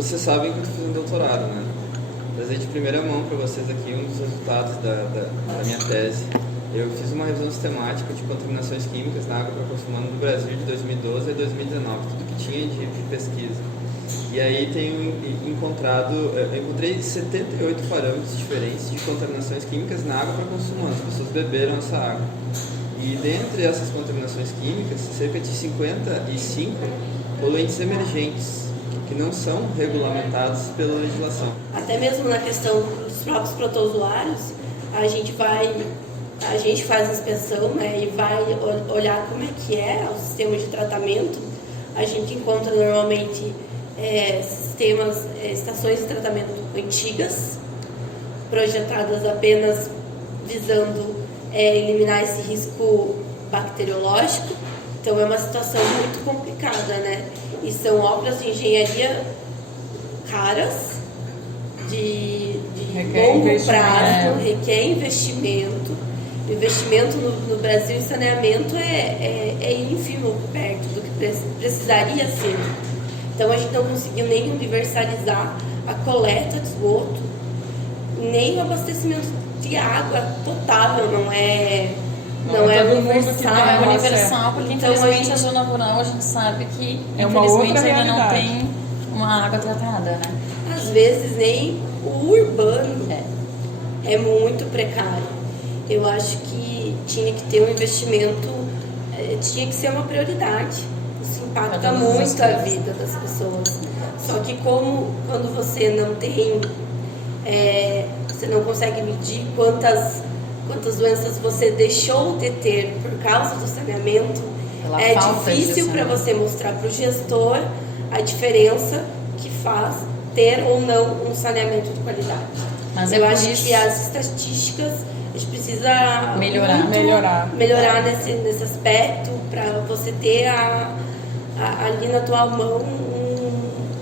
Vocês sabem que eu estou fazendo doutorado, né? Trazer de primeira mão para vocês aqui um dos resultados da minha tese. Eu fiz uma revisão sistemática de contaminações químicas na água para consumo humano do Brasil de 2012 a 2019, tudo que tinha de pesquisa. E aí eu encontrei 78 parâmetros diferentes de contaminações químicas na água para consumo humano. As pessoas beberam essa água. E dentre essas contaminações químicas, cerca de 55 poluentes emergentes, que não são regulamentados pela legislação. Até mesmo na questão dos próprios protozoários, a gente faz inspeção, né, e vai olhar como é que é o sistema de tratamento. A gente encontra normalmente estações de tratamento antigas, projetadas apenas visando eliminar esse risco bacteriológico. Então é uma situação muito complicada, né? E são obras de engenharia caras, de longo prazo, requer investimento. O investimento no Brasil em saneamento é ínfimo perto do que precisaria ser. Então a gente não conseguiu nem universalizar a coleta de esgoto, nem o abastecimento de água potável, não é universal. Não é universal, porque então, infelizmente a zona rural a gente sabe que infelizmente ainda não tem uma água tratada, né? Às vezes nem o urbano é muito precário. Eu acho que tinha que ter um investimento, tinha que ser uma prioridade. Isso impacta muito a vida das pessoas. Só que quando você não tem, você não consegue medir quantas doenças você deixou de ter por causa do saneamento, é difícil para você mostrar para o gestor a diferença que faz ter ou não um saneamento de qualidade. Mas eu acho que as estatísticas a gente precisa melhorar nesse aspecto, para você ter ali na tua mão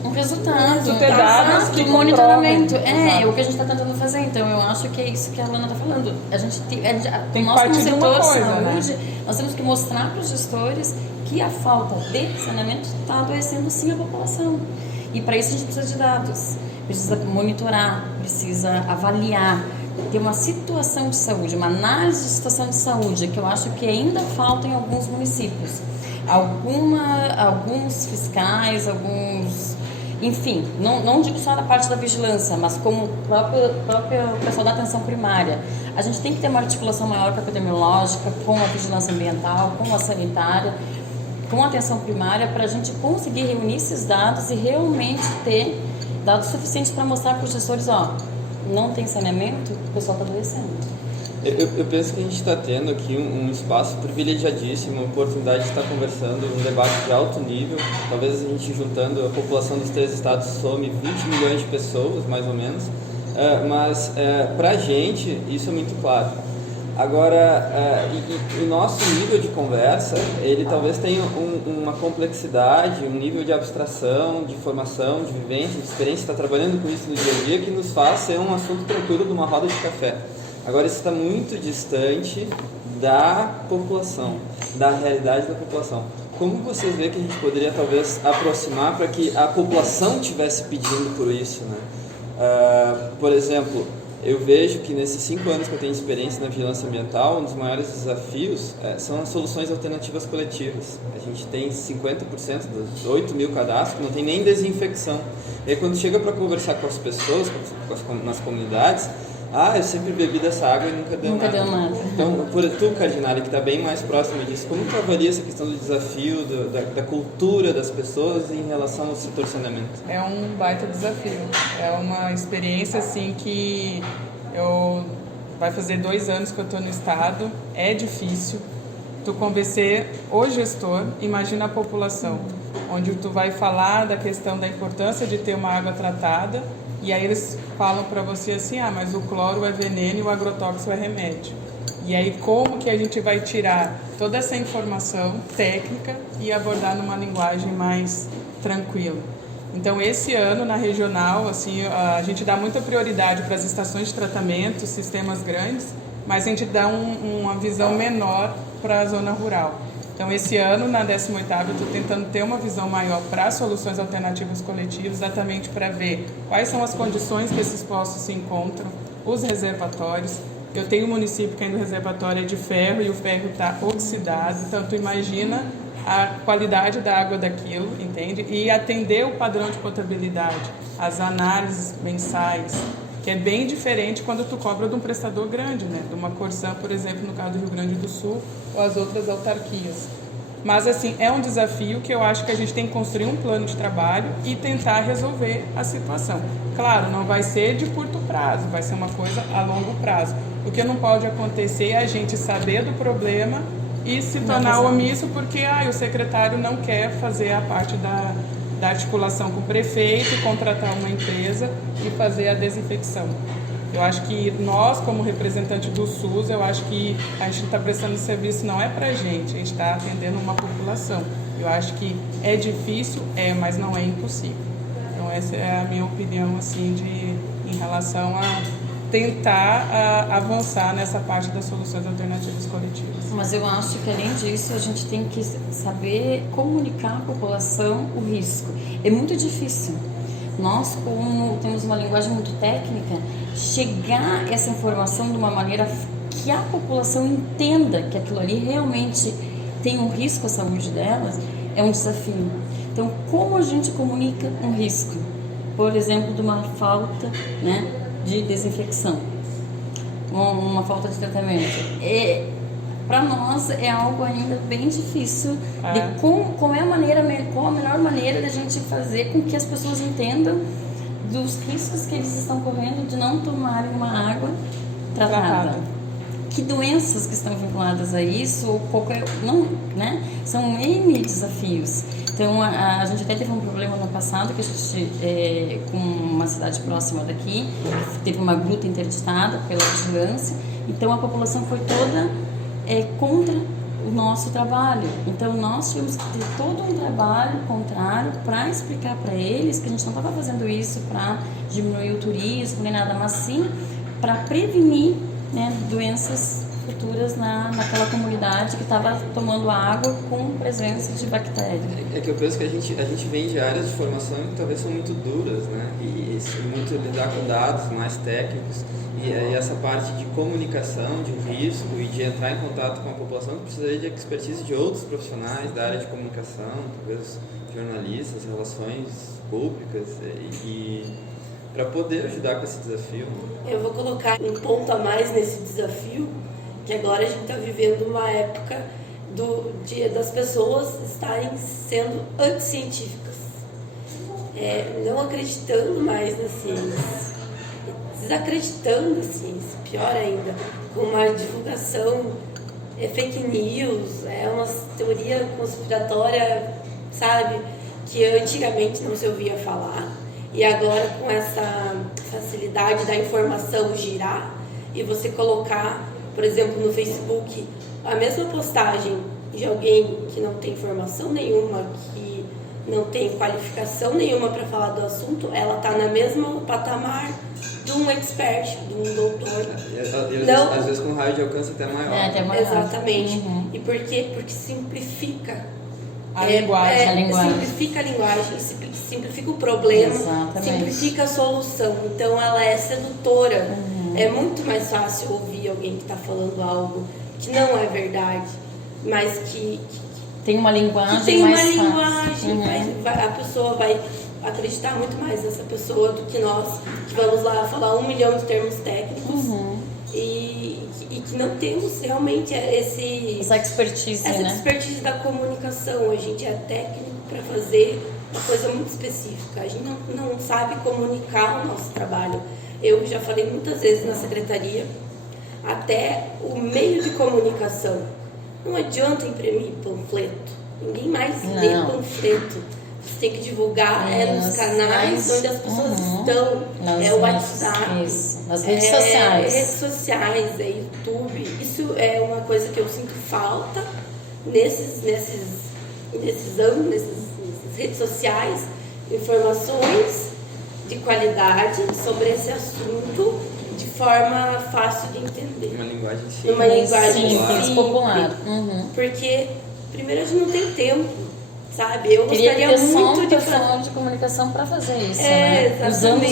um resultado, um monitoramento. É o que a gente está tentando fazer. Então eu acho que é isso que a Lana está falando. Nós como setor saúde, né? Nós temos que mostrar para os gestores que a falta de saneamento está adoecendo sim a população. E para isso a gente precisa de dados, precisa monitorar, precisa avaliar, ter uma situação de saúde, uma análise de situação de saúde, que eu acho que ainda falta em alguns municípios. Alguns fiscais, enfim, não digo só da parte da vigilância, mas como o próprio pessoal da atenção primária. A gente tem que ter uma articulação maior com a epidemiológica, com a vigilância ambiental, com a sanitária, com a atenção primária, para a gente conseguir reunir esses dados e realmente ter dados suficientes para mostrar para os gestores, não tem saneamento, o pessoal está adoecendo. Eu penso que a gente está tendo aqui um espaço privilegiadíssimo, uma oportunidade de estar conversando, um debate de alto nível. Talvez a gente juntando a população dos 3 estados some 20 milhões de pessoas, mais ou menos. Mas para a gente isso é muito claro. Agora, o nosso nível de conversa, ele talvez tenha uma complexidade, um nível de abstração, de formação, de vivência, de experiência, está trabalhando com isso no dia a dia, que nos faz ser um assunto tranquilo de uma roda de café. Agora, isso está muito distante da população, da realidade da população. Como vocês veem que a gente poderia, talvez, aproximar para que a população estivesse pedindo por isso, né? Por exemplo, eu vejo que nesses 5 anos que eu tenho experiência na vigilância ambiental, um dos maiores desafios são as soluções alternativas coletivas. A gente tem 50% dos 8 mil cadastros que não tem nem desinfecção. E aí, quando chega para conversar com as pessoas, nas comunidades, eu sempre bebi dessa água e nunca deu nada. Então, por tu, Cardinale, que está bem mais próximo disso, como tu avalia essa questão do desafio, da cultura das pessoas em relação ao setor saneamento? É um baita desafio. É uma experiência assim que vai fazer 2 anos que eu estou no estado. É difícil tu convencer o gestor, imagina a população, onde tu vai falar da questão da importância de ter uma água tratada. E aí eles falam para você assim, mas o cloro é veneno e o agrotóxico é remédio. E aí como que a gente vai tirar toda essa informação técnica e abordar numa linguagem mais tranquila? Então esse ano na regional, assim, a gente dá muita prioridade para as estações de tratamento, sistemas grandes, mas a gente dá uma visão menor para a zona rural. Então, esse ano, na 18ª, eu estou tentando ter uma visão maior para soluções alternativas coletivas, exatamente para ver quais são as condições que esses poços se encontram, os reservatórios. Eu tenho um município que ainda o reservatório é de ferro e o ferro está oxidado, então tu imagina a qualidade da água daquilo, entende? E atender o padrão de potabilidade, as análises mensais, que é bem diferente quando tu cobra de um prestador grande, né? De uma Corsã, por exemplo, no caso do Rio Grande do Sul, ou as outras autarquias. Mas, assim, é um desafio que eu acho que a gente tem que construir um plano de trabalho e tentar resolver a situação. Claro, não vai ser de curto prazo, vai ser uma coisa a longo prazo. O que não pode acontecer é a gente saber do problema e se tornar omisso porque o secretário não quer fazer a parte da articulação com o prefeito, contratar uma empresa e fazer a desinfecção. Eu acho que nós, como representante do SUS, eu acho que a gente está prestando serviço não é para a gente está atendendo uma população. Eu acho que é difícil, mas não é impossível. Então essa é a minha opinião assim em relação a tentar avançar nessa parte das soluções alternativas coletivas. Mas eu acho que, além disso, a gente tem que saber comunicar à população o risco. É muito difícil. Nós, como temos uma linguagem muito técnica, chegar essa informação de uma maneira que a população entenda que aquilo ali realmente tem um risco à saúde delas, é um desafio. Então, como a gente comunica um risco? Por exemplo, de uma falta, né, de desinfecção, uma falta de tratamento. Para nós é algo ainda bem difícil de qual a melhor maneira da gente fazer com que as pessoas entendam dos riscos que eles estão correndo de não tomarem uma água tratada. Que doenças que estão vinculadas a isso, ou qualquer, não, né? São N desafios. Então, a gente até teve um problema no passado, que a gente, com uma cidade próxima daqui, teve uma gruta interditada pela vigilância, então a população foi toda contra o nosso trabalho. Então, nós tivemos que ter todo um trabalho contrário para explicar para eles que a gente não estava fazendo isso para diminuir o turismo nem nada, mas sim para prevenir, né, doenças futuras naquela comunidade que estava tomando água com presença de bactérias. É que eu penso que a gente vem de áreas de formação que talvez são muito duras, né? E muito lidar com dados mais técnicos. E essa parte de comunicação, de risco e de entrar em contato com a população precisaria de expertise de outros profissionais da área de comunicação, talvez jornalistas, relações públicas, e para poder ajudar com esse desafio. Eu vou colocar um ponto a mais nesse desafio, que agora a gente está vivendo uma época das pessoas estarem sendo anticientíficas, não acreditando mais na ciência, desacreditando a ciência, pior ainda, com uma divulgação fake news, uma teoria conspiratória, sabe, que antigamente não se ouvia falar, e agora com essa facilidade da informação girar e você colocar, por exemplo, no Facebook, a mesma postagem de alguém que não tem formação nenhuma, que não tem qualificação nenhuma para falar do assunto, ela está na mesma patamar de um expert, de um doutor. Às vezes com raio de alcance até maior. Até maior. Exatamente. Uhum. E por quê? Porque simplifica a linguagem. Simplifica a linguagem, simplifica o problema, simplifica a solução. Então ela é sedutora. Uhum. É muito mais fácil ouvir alguém que está falando algo que não é verdade, mas que tem uma linguagem tem mais uma fácil. linguagem. A pessoa vai acreditar muito mais nessa pessoa do que nós, que vamos lá falar 1 milhão de termos técnicos e que não temos realmente essa expertise, essa expertise da comunicação. A gente é técnico para fazer uma coisa muito específica. A gente não sabe comunicar o nosso trabalho. Eu já falei muitas vezes na secretaria, até o meio de comunicação. Não adianta imprimir panfleto. Ninguém mais lê panfleto. Você tem que divulgar nos canais onde as pessoas estão. O WhatsApp. Isso. Nas redes sociais. Redes sociais, YouTube. Isso é uma coisa que eu sinto falta nesses redes sociais. Informações de qualidade sobre esse assunto de forma fácil de entender. Uma linguagem simples. Uma linguagem simples, popular. Porque primeiro a gente não tem tempo, sabe? Eu Queria gostaria ter só muito um de pessoal de comunicação para fazer isso, usando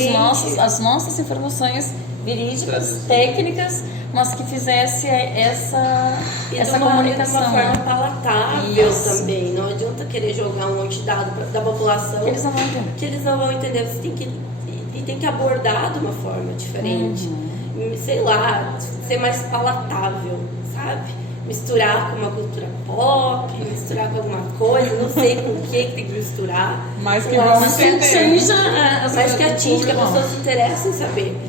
as nossas informações verídicas, técnicas, mas que fizesse essa comunicação. De uma forma palatável isso. também. Não adianta querer jogar um monte de dado da população Eles não vão entender. que eles não vão entender. Você tem que abordar de uma forma diferente. Sei lá, ser mais palatável, sabe? Misturar com uma cultura pop, misturar com alguma coisa, não sei com o que tem que misturar. Mas que vamos entender. Mas que atinja, que as pessoas se interessam em saber.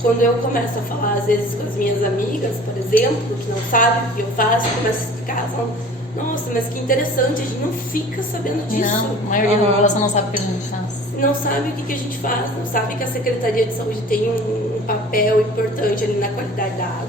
Quando eu começo a falar, às vezes, com as minhas amigas, por exemplo, que não sabem o que eu faço, eu começo a explicar, elas falam, nossa, mas que interessante, a gente não fica sabendo disso. Não, a maioria da população não sabe o que a gente faz. Não sabe o que a gente faz, não sabe que a Secretaria de Saúde tem um papel importante ali na qualidade da água,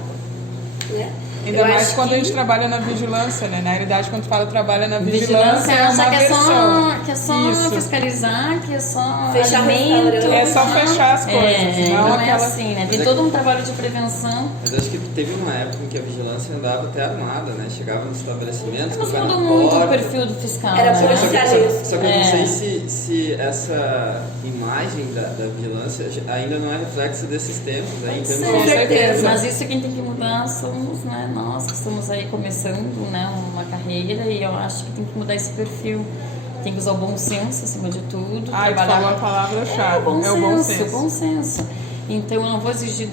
né? Ainda mais quando a gente trabalha na vigilância, né? Na realidade, quando fala trabalha na vigilância, é uma versão. Que é só fiscalizar, que é só fechar alimento. É só fechar as coisas. Não é assim, né? Tem todo um trabalho de prevenção. Mas acho que teve uma época em que a vigilância andava até armada, né? Chegava nos estabelecimentos, Mas tocava mudou na muito porta. o perfil do fiscal. Era né? policialista. Só que eu não sei se essa imagem da vigilância ainda não é reflexo desses tempos, né? Em termos Com de certeza. Mas isso quem tem que mudar somos, né, nós que estamos aí começando, né, uma carreira, e eu acho que tem que mudar esse perfil. Tem que usar o bom senso acima de tudo. Tu falou a palavra-chave. É o bom senso. Então eu não vou exigir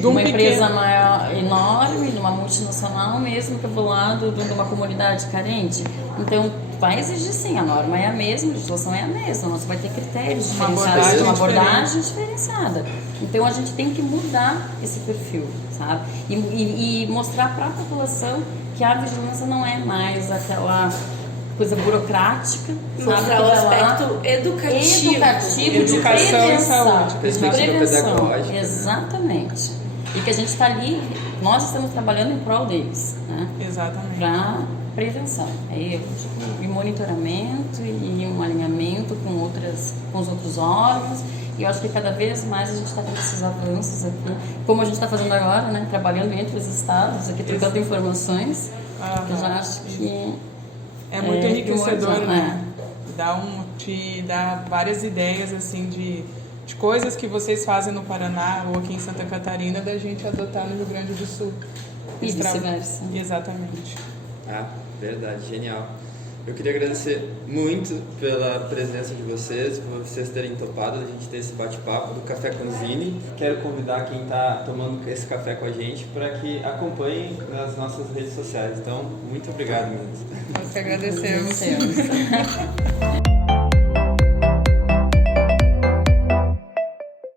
de uma empresa maior, enorme, de uma multinacional mesmo, que eu vou lá de uma comunidade carente. Então vai exigir sim, a norma é a mesma, a legislação é a mesma, mas vai ter critérios diferenciados, uma abordagem diferenciada. Então a gente tem que mudar esse perfil, sabe? E mostrar para a população que a vigilância não é mais aquela coisa burocrática, mostrar o aspecto educativo Educação de e prevenção. saúde. Perspectiva pedagógica. Exatamente. E que a gente está ali, nós estamos trabalhando em prol deles, né? Exatamente. Para prevenção. Aí, e monitoramento e um alinhamento com os outros órgãos. E eu acho que cada vez mais a gente está tendo esses avanços aqui, como a gente está fazendo agora, né? Trabalhando entre os estados, aqui trocando informações. Eu já acho que é muito enriquecedor, né? É. Te dá várias ideias assim de coisas que vocês fazem no Paraná ou aqui em Santa Catarina da gente adotar no Rio Grande do Sul. E vice-versa. Exatamente. Ah, verdade, genial. Eu queria agradecer muito pela presença de vocês, por vocês terem topado a gente ter esse bate-papo do Café com Zine. Quero convidar quem está tomando esse café com a gente para que acompanhem nas nossas redes sociais. Então, muito obrigado, meninas. Nós que agradecemos.